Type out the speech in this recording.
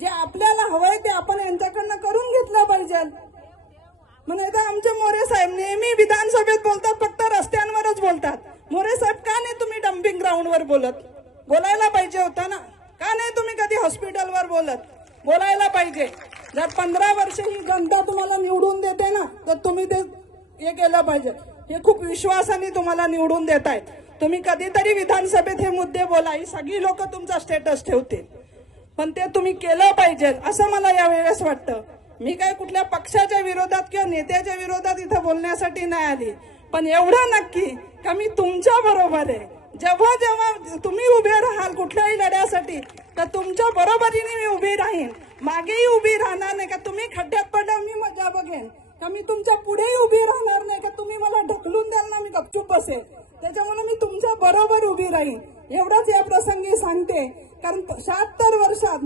जे आपल्याला हवंय ते आपण यांच्याकडनं करून घेतलं पाहिजे. म्हणजे आता आमचे मोरे साहेब नेहमी विधानसभेत बोलतात, फक्त रस्त्यांवरच बोलतात. मोरे साहेब, का नाही तुम्ही डम्पिंग ग्राउंडवर बोलायला पाहिजे होता ना? का नाही तुम्ही कधी हॉस्पिटलवर बोलायला पाहिजे? जर 15 वर्ष ही जनता तुम्हाला निवडून देते ना, तर तुम्ही ते हे केलं पाहिजे. हे खूप विश्वासाने तुम्हाला निवडून देत आहेत. तुम्ही कधीतरी विधानसभेत हे मुद्दे बोला, ही सगळी लोक तुमचा स्टेटस ठेवतील, पण ते तुम्ही केलं पाहिजे असं मला यावेळेस वाटतं. मी काय कुठल्या पक्षाच्या विरोधात किंवा नेत्याच्या विरोधात इथं बोलण्यासाठी नाही आली, पण एवढं नक्की का मी तुमच्या बरोबर आहे. जेव्हा जेव्हा तुम्ही उभे राहाल कुठल्याही लढ्यासाठी, तर तुमच्या बरोबरीने मी उभी राहीन, मागेही उभी राहणार नाही. का तुम्ही खड्ड्यात पडल्यावर मी मजा बघेन, का मी तुमच्या पुढेही उभी राहणार नाही, का तुम्ही मला ढकलून द्याल ना मी गपचूप बसेल. त्याच्यामुळे मी तुमच्या बरोबर उभी राहीन एवढंच या प्रसंगी सांगते. कारण 76 वर्षात